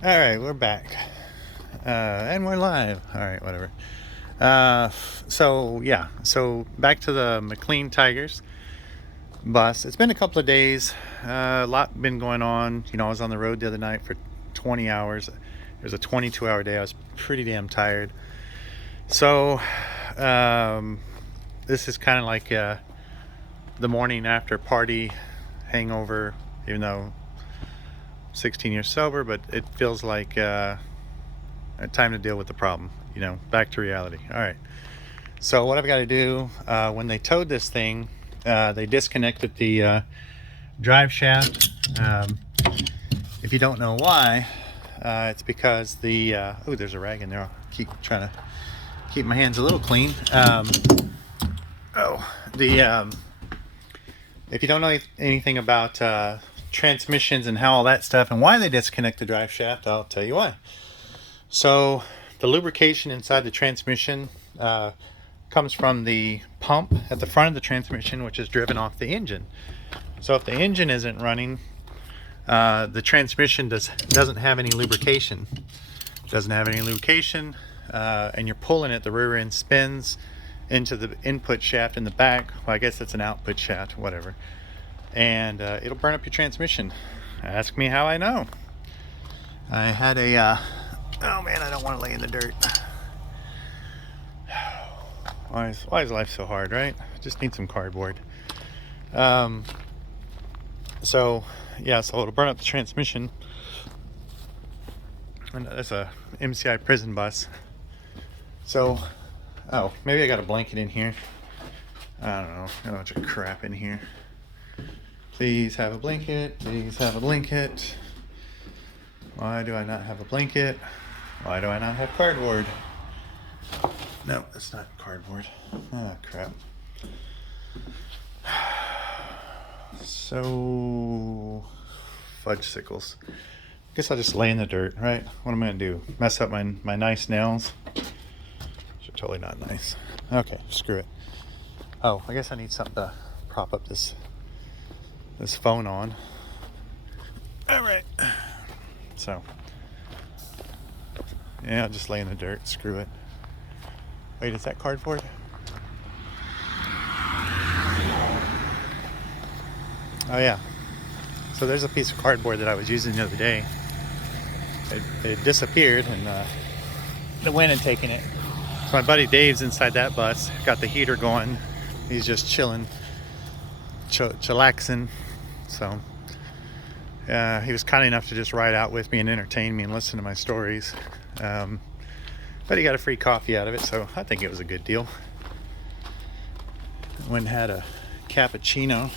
All right, we're back. And we're live. All right, whatever. So back to the McLean Tigers bus. It's been a couple of days. A lot been going on. I was on the road the other night for 20 hours. It was a 22-hour day. I was pretty damn tired. So, this is kind of like the morning after party hangover, even though 16 years sober, but it feels like time to deal with the problem. Back to reality. All right. So what I've got to do, when they towed this thing, they disconnected the drive shaft. If you don't know why, it's because oh, there's a rag in there. I'll keep trying to keep my hands a little clean. If you don't know anything about transmissions and how all that stuff and why they disconnect the drive shaft, I'll tell you why. So the lubrication inside the transmission comes from the pump at the front of the transmission, which is driven off the engine. So if the engine isn't running, the transmission doesn't have any lubrication. And you're pulling it, the rear end spins into the input shaft in the back. Well, I guess it's an output shaft, whatever. And it'll burn up your transmission. Ask me how I know. I had a oh man, I don't want to lay in the dirt. Why is life so hard, right? Just need some cardboard. So it'll burn up the transmission. And that's a MCI prison bus. So, maybe I got a blanket in here. I don't know. Got a bunch of crap in here. Please have a blanket. Please have a blanket. Why do I not have a blanket? Why do I not have cardboard? No, it's not cardboard. Ah, crap. So, fudge sickles. Guess I'll just lay in the dirt, right? What am I gonna do? Mess up my nice nails? Which are totally not nice. Okay, screw it. Oh, I guess I need something to prop up this phone on. All right. So, yeah, I'll just lay in the dirt. Screw it. Wait, is that cardboard? Oh yeah. So there's a piece of cardboard that I was using the other day. It disappeared, and the wind had taken it. So my buddy Dave's inside that bus. Got the heater going. He's just chilling, chillaxing. So he was kind enough to just ride out with me and entertain me and listen to my stories. But he got a free coffee out of it, so I think it was a good deal. I went and had a cappuccino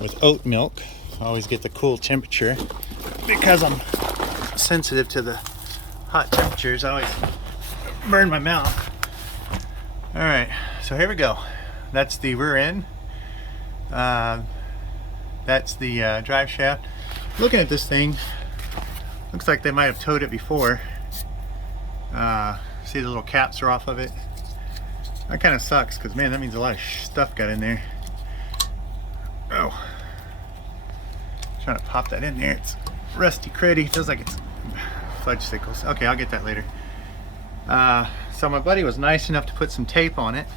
with oat milk. I always get the cool temperature because I'm sensitive to the hot temperatures. I always burn my mouth. All right, so here we go. That's the rear end. That's the drive shaft. Looking at this thing, looks like they might have towed it before. See the little caps are off of it. That kind of sucks because, man, that means a lot of stuff got in there. Oh, trying to pop that in there. It's rusty cruddy. Feels like it's fudge sickles. Okay, I'll get that later. So my buddy was nice enough to put some tape on it,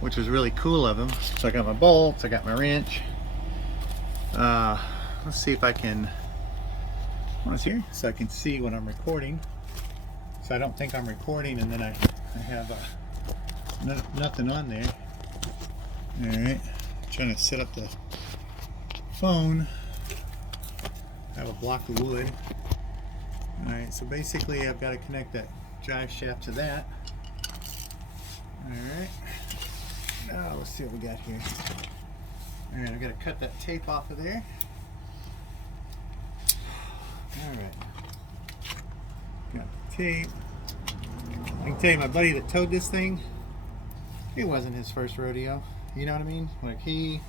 which was really cool of him. So I got my bolts, I got my wrench. Let's see if I can, here, so I can see when I'm recording. So I don't think I'm recording and then I have nothing on there. Alright, trying to set up the phone. I have a block of wood. Alright, so basically I've got to connect that drive shaft to that. Alright, now let's see what we got here. Alright, I've got to cut that tape off of there. Alright, got the tape. I can tell you, my buddy that towed this thing, it wasn't his first rodeo. You know what I mean? Like he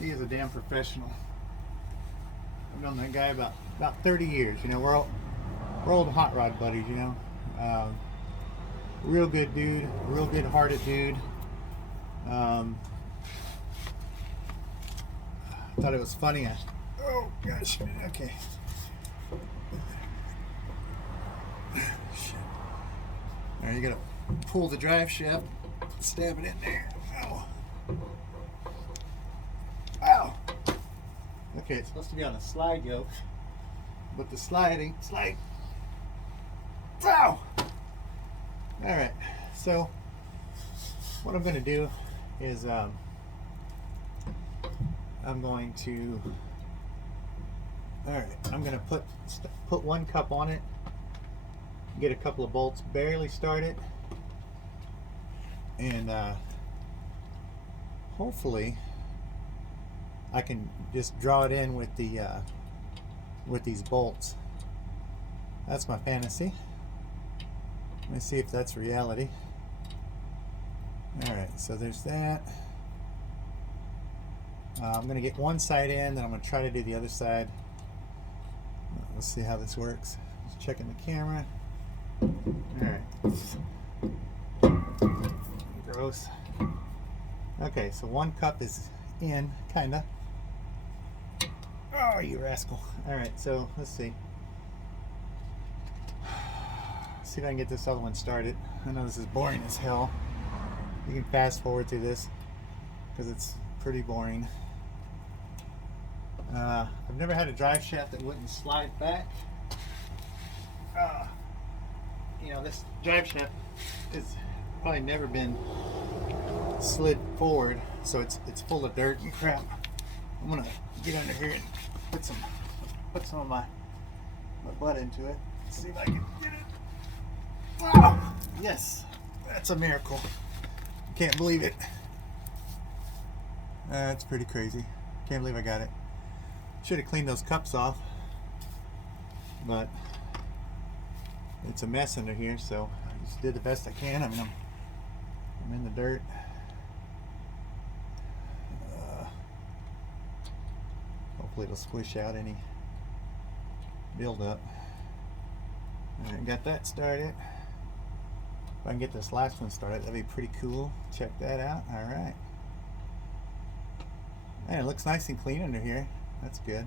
is a damn professional. I've known that guy about 30 years. We're old hot rod buddies. Real good dude, real good hearted dude. I thought it was funny. Oh gosh, okay. you gotta pull the drive shaft, stab it in there. Ow. Ow. Okay, it's supposed to be on a slide yoke, but the slide. Ow. Alright, so what I'm gonna do is I'm going to put one cup on it, get a couple of bolts, barely start it, and hopefully I can just draw it in with the with these bolts. That's my fantasy. Let me see if that's reality. Alright, so there's that. I'm going to get one side in, then I'm going to try to do the other side. Let's see how this works. Just checking the camera. Alright. Gross. Okay, so one cup is in, kinda. Oh, you rascal. Alright, so let's see. See if I can get this other one started. I know this is boring as hell. You can fast forward through this because it's pretty boring. I've never had a drive shaft that wouldn't slide back. You know, this drive shaft has probably never been slid forward, so it's full of dirt and crap. I'm gonna get under here and put some of my butt into it. See if I can get it. Oh, yes, that's a miracle. Can't believe it. That's pretty crazy. Can't believe I got it. Should have cleaned those cups off, but it's a mess under here, so I just did the best I can. I mean, I'm in the dirt. Hopefully it'll squish out any buildup. Alright, got that started. If I can get this last one started, that'd be pretty cool. Check that out. Alright. Man, it looks nice and clean under here. That's good.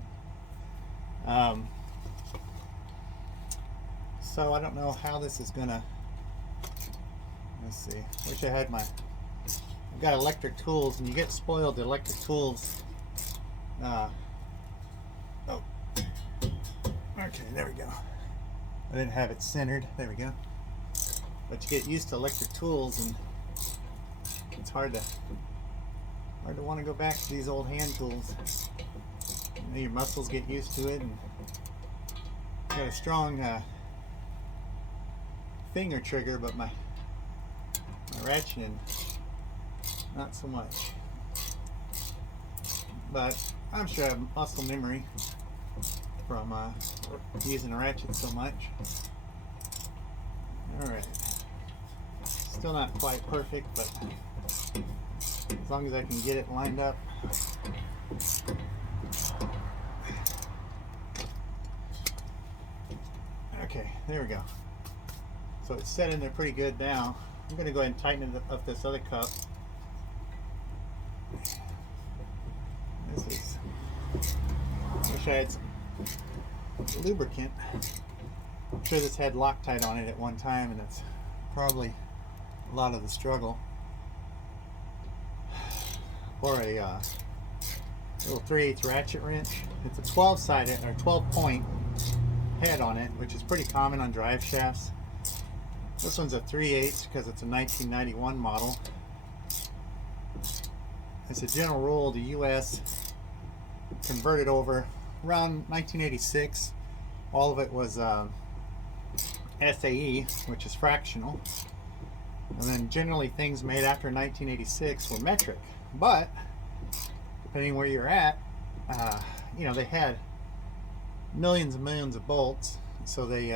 So I don't know how this is gonna. Let's see. Wish I had my. I've got electric tools, and you get spoiled with electric tools. Oh. Okay, there we go. I didn't have it centered. There we go. But you get used to electric tools, and it's hard to want to go back to these old hand tools. You know, your muscles get used to it, and I got a strong finger trigger, but my ratcheting not so much. But I'm sure I have muscle memory from using a ratchet so much. Alright. Still not quite perfect, but as long as I can get it lined up. Okay, there we go. So it's set in there pretty good now. I'm going to go ahead and tighten it up this other cup. This is. Wish I had some lubricant. I'm sure this had Loctite on it at one time, and that's probably a lot of the struggle. Or a little 3/8 ratchet wrench. It's a 12-sided or 12-point head on it, which is pretty common on drive shafts. This one's a 3/8 because it's a 1991 model. As a general rule, the U.S. converted over around 1986. All of it was SAE, which is fractional. And then generally things made after 1986 were metric. But depending where you're at, you know, they had millions and millions of bolts, so they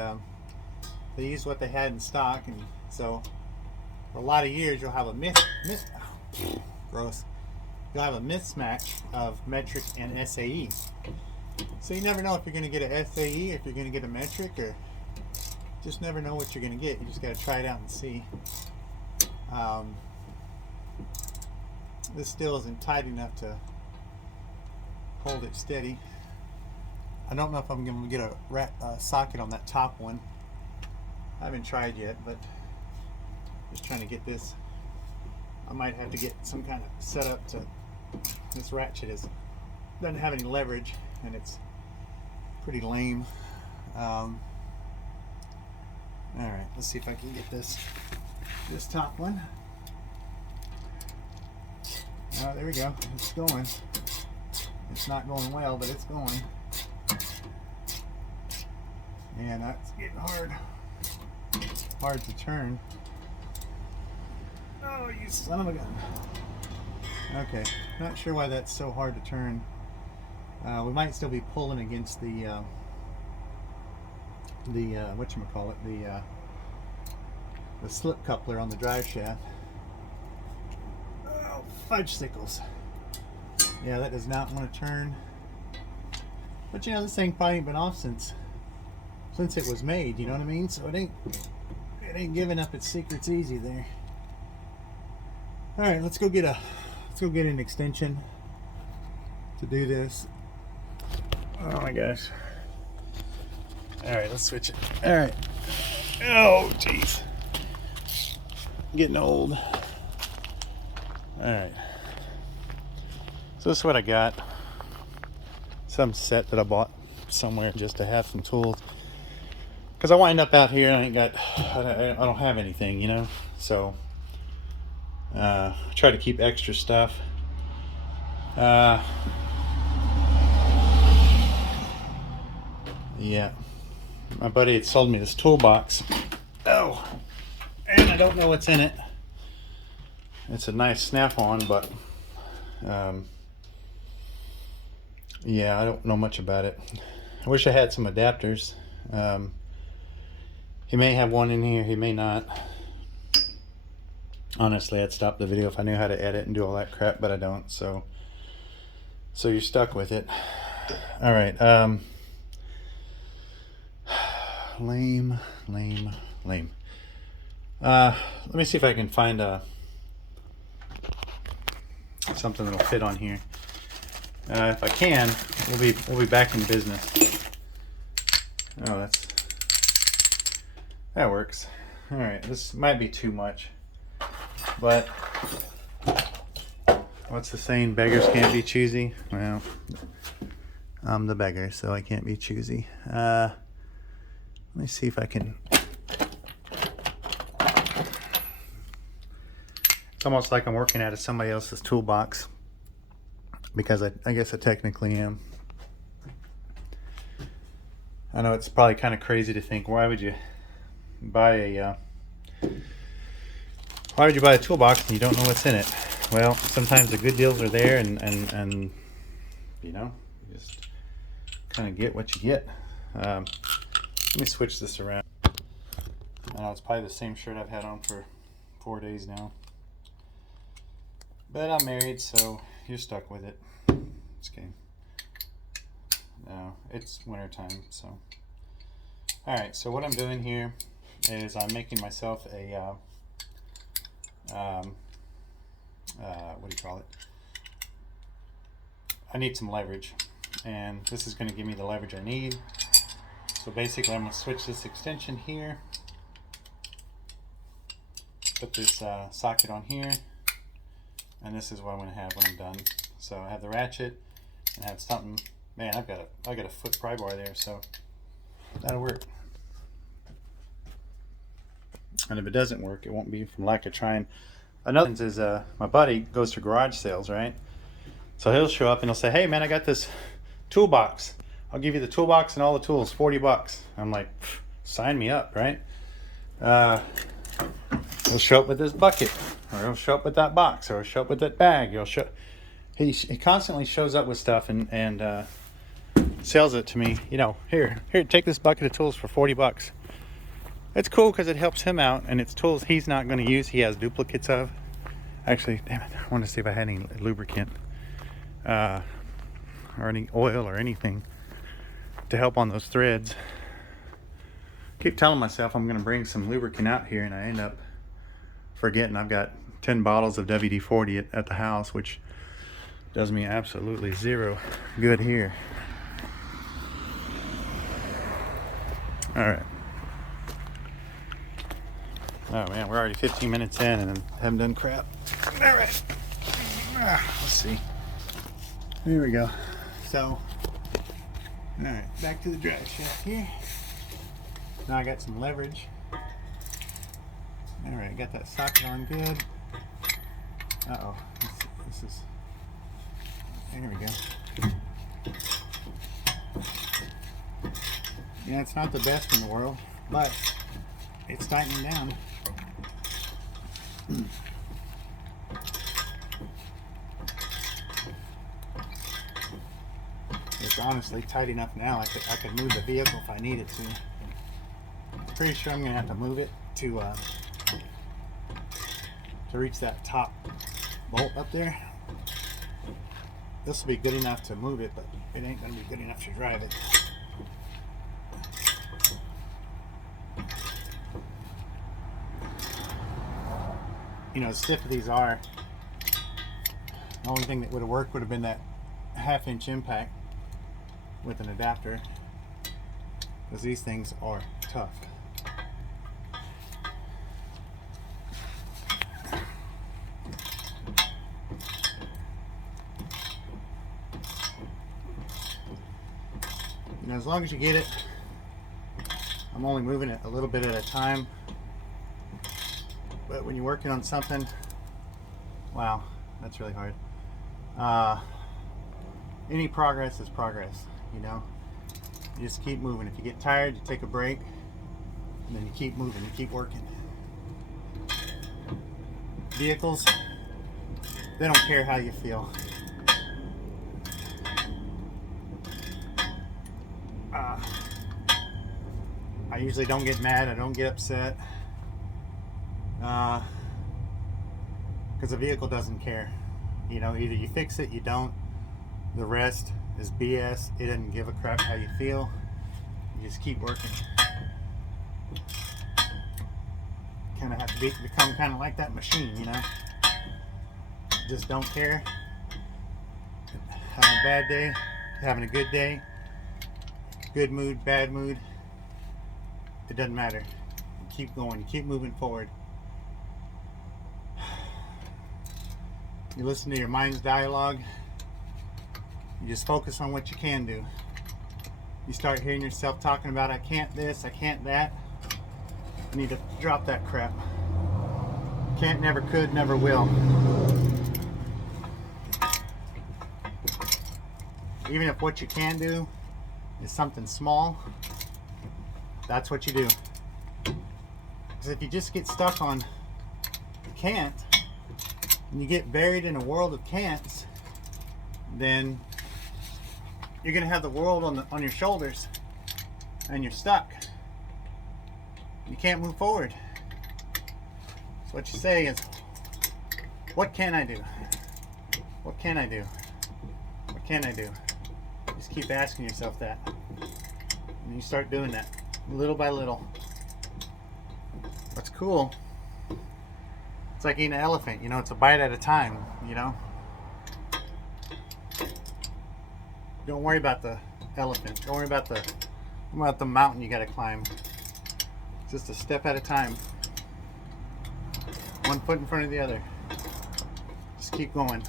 used what they had in stock, and so for a lot of years you'll have a gross. You'll have a mismatch of metric and SAE. So you never know if you're going to get a SAE, if you're going to get a metric, or just never know what you're going to get. You just got to try it out and see. This still isn't tight enough to hold it steady. I don't know if I'm going to get a socket on that top one. I haven't tried yet, but Just trying to get this. I might have to get some kind of setup to. This ratchet doesn't have any leverage, and it's pretty lame. All right, let's see if I can get this top one. Oh, there we go. It's going. It's not going well, but it's going. And that's getting hard to turn. Oh, you son of a gun. Okay, not sure why that's so hard to turn. We might still be pulling against the whatchamacallit, the slip coupler on the drive shaft. Oh, fudge sickles. Yeah, that does not want to turn. But you know, this thing probably ain't been off since it was made, you know what I mean? So it ain't giving up its secrets easy there. All right, let's go get an extension to do this. Oh my gosh. All right, let's switch it. All right. Oh, jeez. Getting old. All right. So this is what I got. Some set that I bought somewhere just to have some tools. Because I wind up out here and I don't have anything, you know. So I try to keep extra stuff. Yeah. My buddy had sold me this toolbox. Oh, and I don't know what's in it. It's a nice snap-on, but yeah, I don't know much about it. I wish I had some adapters. He may have one in here, he may not. Honestly, I'd stop the video if I knew how to edit and do all that crap, but I don't, so you're stuck with it. All right, lame. Let me see if I can find something that'll fit on here. If I can, we'll be back in business. Oh, that works. All right, this might be too much, but what's the saying? Beggars can't be choosy. Well, I'm the beggar, so I can't be choosy. Let me see if I can. It's almost like I'm working out of somebody else's toolbox, because I guess I technically am. I know it's probably kind of crazy to think, why would you buy a toolbox and you don't know what's in it? Well, sometimes the good deals are there, and you know, you just kind of get what you get. Let me switch this around. I know it's probably the same shirt I've had on for 4 days now, but I'm married, so you're stuck with it. It's okay. No, it's winter time, so. All right, so what I'm doing here is I'm making myself a what do you call it? I need some leverage, and this is going to give me the leverage I need. So basically, I'm going to switch this extension here, put this socket on here, and this is what I'm going to have when I'm done. So I have the ratchet, and I have something. Man, I got a foot pry bar there, so that'll work. And if it doesn't work, it won't be from lack of trying. Another thing is my buddy goes to garage sales, right? So he'll show up and he'll say, "Hey man, I got this toolbox. I'll give you the toolbox and all the tools, $40." I'm like, sign me up, right? He'll show up with this bucket, or he'll show up with that box, or he'll show up with that bag. He constantly shows up with stuff and sells it to me. You know, here, take this bucket of tools for $40. It's cool because it helps him out, and it's tools he's not going to use. He has duplicates of. Actually, damn it, I want to see if I had any lubricant or any oil or anything to help on those threads. Keep telling myself I'm going to bring some lubricant out here, and I end up forgetting. I've got 10 bottles of WD-40 at the house, which does me absolutely zero good here. All right. Oh man, we're already 15 minutes in and haven't done crap. All right. Let's see. There we go. So, all right, back to the drive shaft here. Now I got some leverage. All right, got that socket on good. Uh-oh, this is, there we go. Yeah, it's not the best in the world, but it's tightening down. It's honestly tight enough now. I could move the vehicle if I needed to. I'm pretty sure I'm gonna have to move it to reach that top bolt up there. This will be good enough to move it, but it ain't gonna be good enough to drive it. You know, as stiff as these are, the only thing that would have worked would have been that 1/2 inch impact with an adapter, because these things are tough. You know, as long as you get it, I'm only moving it a little bit at a time. But when you're working on something, wow, that's really hard. Any progress is progress, you know. You just keep moving. If you get tired, you take a break, and then you keep moving, you keep working. Vehicles, they don't care how you feel. I usually don't get mad, I don't get upset. Because the vehicle doesn't care. You know, either you fix it, you don't. The rest is BS. It doesn't give a crap how you feel. You just keep working. Kind of have to become kind of like that machine, you know. Just don't care. Having a bad day, having a good day, good mood, bad mood, it doesn't matter. You keep going, you keep moving forward. You listen to your mind's dialogue. You just focus on what you can do. You start hearing yourself talking about, I can't this, I can't that. You need to drop that crap. Can't, never could, never will. Even if what you can do is something small, that's what you do. Because if you just get stuck on you can't, and you get buried in a world of can'ts, then you're gonna have the world on your shoulders, and you're stuck. You can't move forward. So what you say is, what can I do? What can I do? What can I do? Just keep asking yourself that, and you start doing that little by little. What's cool, it's like eating an elephant, you know, it's a bite at a time, you know. Don't worry about the elephant. Don't worry about the mountain you gotta climb. It's just a step at a time. One foot in front of the other. Just keep going.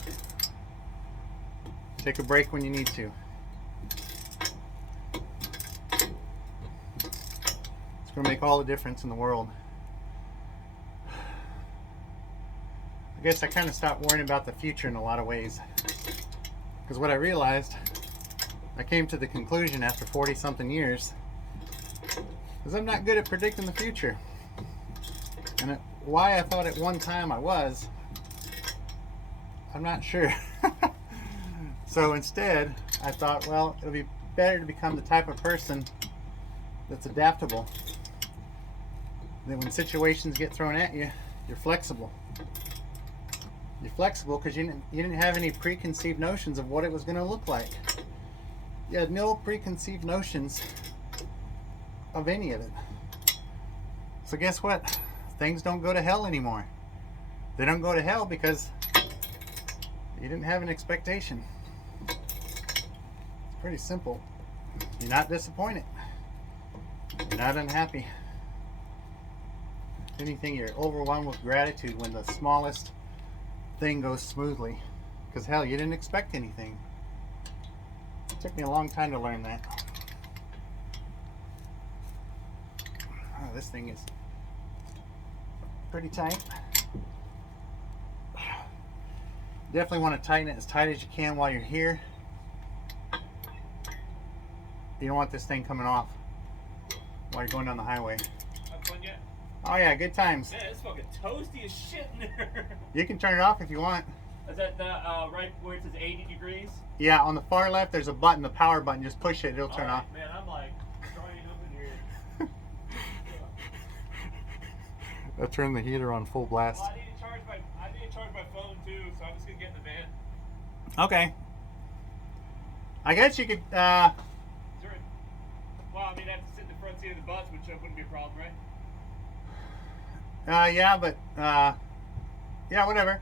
Take a break when you need to. It's gonna make all the difference in the world. I guess I kind of stopped worrying about the future in a lot of ways. Because what I realized, I came to the conclusion after 40 something years, is I'm not good at predicting the future. And why I thought at one time I was, I'm not sure. So instead, I thought, well, it would be better to become the type of person that's adaptable. That when situations get thrown at you, you're flexible. You're flexible because you didn't have any preconceived notions of what it was going to look like. You had no preconceived notions of any of it. So guess what? Things don't go to hell anymore. They don't go to hell because you didn't have an expectation. It's pretty simple. You're not disappointed. You're not unhappy. anything, you're overwhelmed with gratitude when the smallest thing goes smoothly. Because hell, you didn't expect anything. It took me a long time to learn that. Oh, this thing is pretty tight. Definitely want to tighten it as tight as you can while you're here. You don't want this thing coming off while you're going down the highway. Have fun yet? Oh yeah, good times. Man, it's fucking toasty as shit in there. You can turn it off if you want. Is that the right where it says 80 degrees? Yeah, on the far left there's a button, the power button. Just push it, it'll turn off. Man, I'm like trying up in here. I'll turn the heater on full blast. Well, I need to charge my phone too, so I'm just gonna get in the van. Okay. I guess you could. Is there a, well, I mean, I have to sit in the front seat of the bus, which wouldn't be a problem, right? Yeah, but yeah, whatever.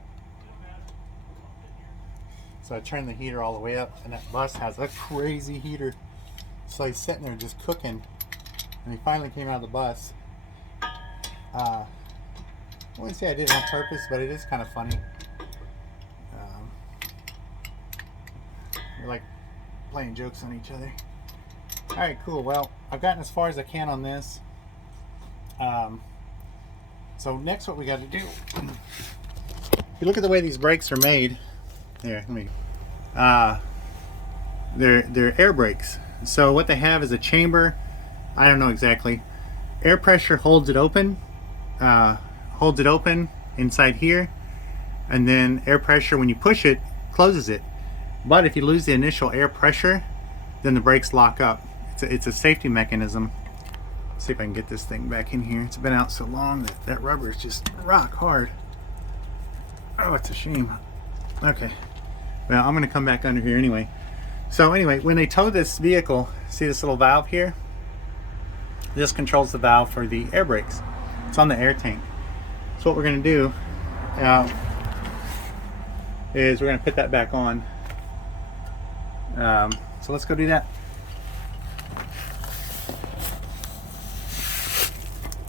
So I turned the heater all the way up, and that bus has a crazy heater. So he's sitting there just cooking, and he finally came out of the bus. I wouldn't say I did it on purpose, but it is kind of funny. We're like playing jokes on each other. Alright, cool. Well, I've gotten as far as I can on this. So next what we got to do, if you look at the way these brakes are made, here, let me, they're air brakes. So what they have is a chamber, I don't know exactly, air pressure holds it open inside here, and then air pressure when you push it closes it. But if you lose the initial air pressure, then the brakes lock up. It's a safety mechanism. Let's see if I can get this thing back in here. It's been out so long that that rubber is just rock hard. Oh, it's a shame. Okay, well, I'm gonna come back under here anyway. So anyway, when they tow this vehicle, see this little valve here? This controls the valve for the air brakes. It's on the air tank. So what we're gonna do is we're gonna put that back on. So let's go do that.